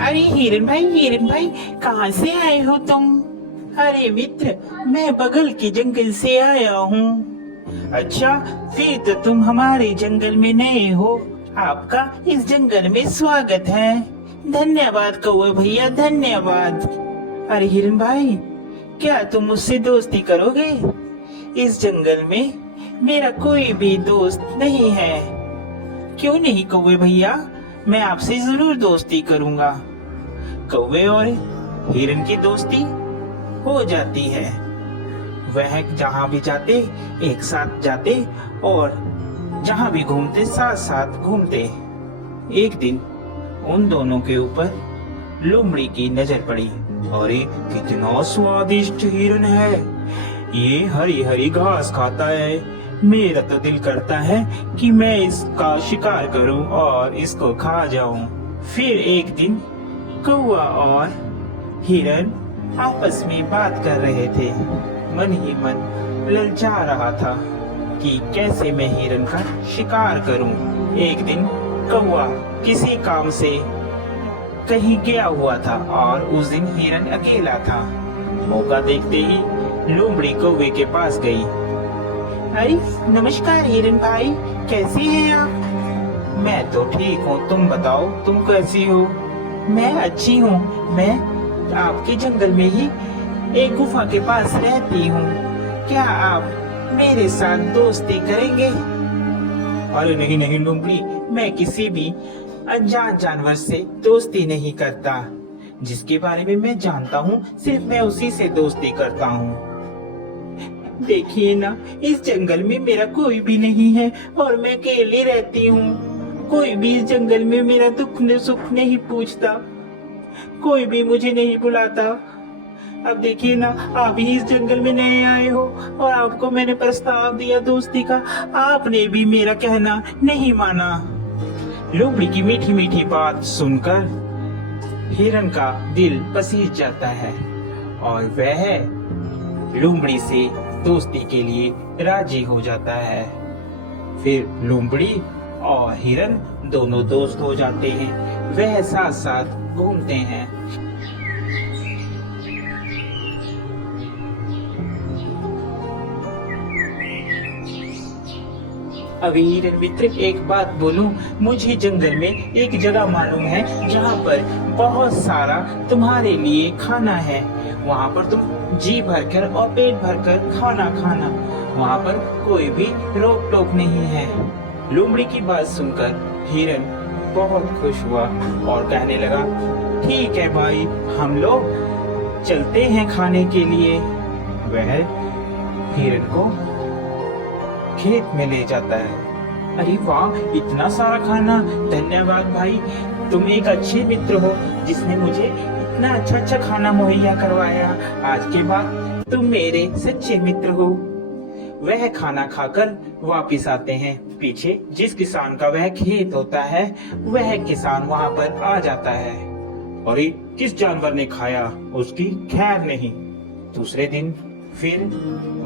अरे हिरन भाई कहाँ से आए हो तुम? अरे मित्र, मैं बगल के जंगल से आया हूँ। अच्छा, फिर तो तुम हमारे जंगल में नए हो। आपका इस जंगल में स्वागत है। धन्यवाद कौवे भैया, धन्यवाद। अरे हिरन भाई, क्या तुम मुझसे दोस्ती करोगे? इस जंगल में मेरा कोई भी दोस्त नहीं है। क्यों नहीं कौवे भैया, मैं आपसे जरूर दोस्ती करूंगा। कौवे और हिरन की दोस्ती हो जाती है। वह जहाँ भी जाते एक साथ जाते और जहाँ भी घूमते साथ साथ घूमते। एक दिन उन दोनों के ऊपर लोमड़ी की नजर पड़ी। अरे कितना स्वादिष्ट हिरन है, ये हरी हरी घास खाता है। मेरा तो दिल करता है कि मैं इसका शिकार करूं और इसको खा जाऊं। फिर एक दिन कौवा और हिरन आपस में बात कर रहे थे। मन ही मन ललचा रहा था कि कैसे मैं हिरन का शिकार करूं। एक दिन कौवा किसी काम से कहीं गया हुआ था और उस दिन हिरन अकेला था। मौका देखते ही लोमड़ी कौवे के पास गई। अरे नमस्कार हिरन भाई, कैसी हैं आप? मैं तो ठीक हूँ, तुम बताओ तुम कैसी हो? मैं अच्छी हूँ। मैं आपके जंगल में ही एक गुफा के पास रहती हूँ। क्या आप मेरे साथ दोस्ती करेंगे? अरे नहीं नहीं लोमड़ी, मैं किसी भी अनजान जानवर से दोस्ती नहीं करता। जिसके बारे में मैं जानता हूँ सिर्फ मैं उसी से दोस्ती करता हूँ। देखिए ना, इस जंगल में मेरा कोई भी नहीं है और मैं अकेली रहती हूँ। कोई भी इस जंगल में मेरा दुख न सुख नहीं पूछता, कोई भी मुझे नहीं बुलाता। अब देखिए ना, आप ही इस जंगल में नए आए हो और आपको मैंने प्रस्ताव दिया दोस्ती का, आपने भी मेरा कहना नहीं माना। लोमड़ी की मीठी मीठी बात सुनकर हिरन का दिल पसीज जाता है और वह लोमड़ी से दोस्ती के लिए राजी हो जाता है। फिर लोमड़ी और हिरन दोनों दोस्त हो जाते हैं। वह साथ साथ घूमते हैं। अभी हिरन मित्र, एक बात बोलूं, मुझे जंगल में एक जगह मालूम है जहाँ पर बहुत सारा तुम्हारे लिए खाना है। वहाँ पर तुम जी भरकर और पेट भरकर खाना खाना, वहाँ पर कोई भी रोक टोक नहीं है। लोमड़ी की बात सुनकर हिरन बहुत खुश हुआ और कहने लगा, ठीक है भाई, हम लोग चलते हैं खाने के लिए। वह हिरन को खेत में ले जाता है। अरे वाह, इतना सारा खाना! धन्यवाद भाई, तुम एक अच्छे मित्र हो जिसने मुझे इतना अच्छा खाना मुहैया करवाया। आज के बाद तुम मेरे सच्चे मित्र हो। वह खाना खाकर वापिस आते हैं। पीछे जिस किसान का वह खेत होता है, वह किसान वहाँ पर आ जाता है। अरे किस जानवर ने खाया, उसकी खैर नहीं। दूसरे दिन फिर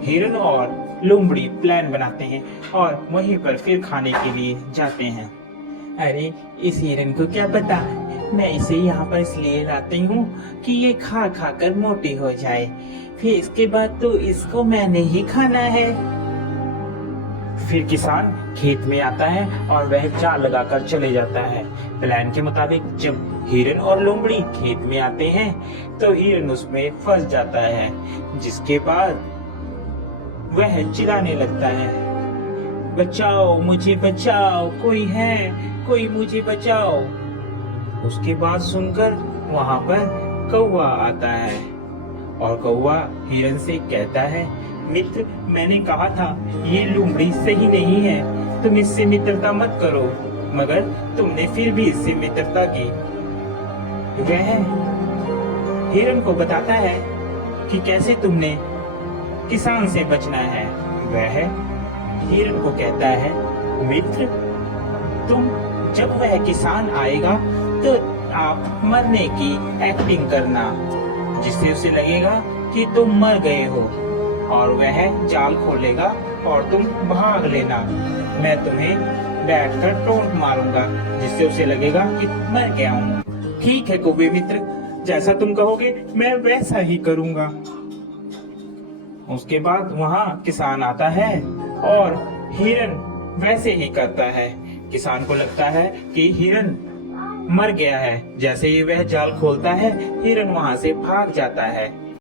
हिरन और लोमड़ी प्लान बनाते हैं और वहीं पर फिर खाने के लिए जाते हैं। अरे इस हिरन को क्या पता, मैं इसे यहाँ पर इसलिए लाती हूँ कि ये खा खा कर मोटी हो जाए, फिर इसके बाद तो इसको मैंने ही खाना है। फिर किसान खेत में आता है और वह जाल लगाकर चले जाता है। प्लान के मुताबिक जब हिरन और लोमड़ी खेत में आते हैं तो हिरन उसमें फंस जाता है, जिसके बाद वह चिल्लाने लगता है, बचाओ मुझे बचाओ, कोई है, कोई मुझे बचाओ। उसके बाद सुनकर वहाँ पर कौवा आता है और कौवा हिरन से कहता है, मित्र, मैंने कहा था ये लोमड़ी सही नहीं है, तुम इससे मित्रता मत करो, मगर तुमने फिर भी इससे मित्रता की। वह हिरन को बताता है कि कैसे तुमने किसान से बचना है। वह हिरन को कहता है, मित्र, तुम जब वह किसान आएगा तो आप मरने की एक्टिंग करना, जिससे उसे लगेगा कि तुम मर गए हो, और वह जाल खोलेगा और तुम भाग लेना। मैं तुम्हें बैठकर टोंट मारूंगा, जिससे उसे लगेगा कि मर गया हूँ। ठीक है कौवे मित्र, जैसा तुम कहोगे मैं वैसा ही करूंगा। उसके बाद वहाँ किसान आता है और हिरन वैसे ही करता है। किसान को लगता है कि हिरन मर गया है। जैसे ही वह जाल खोलता है, हिरन वहाँ से भाग जाता है।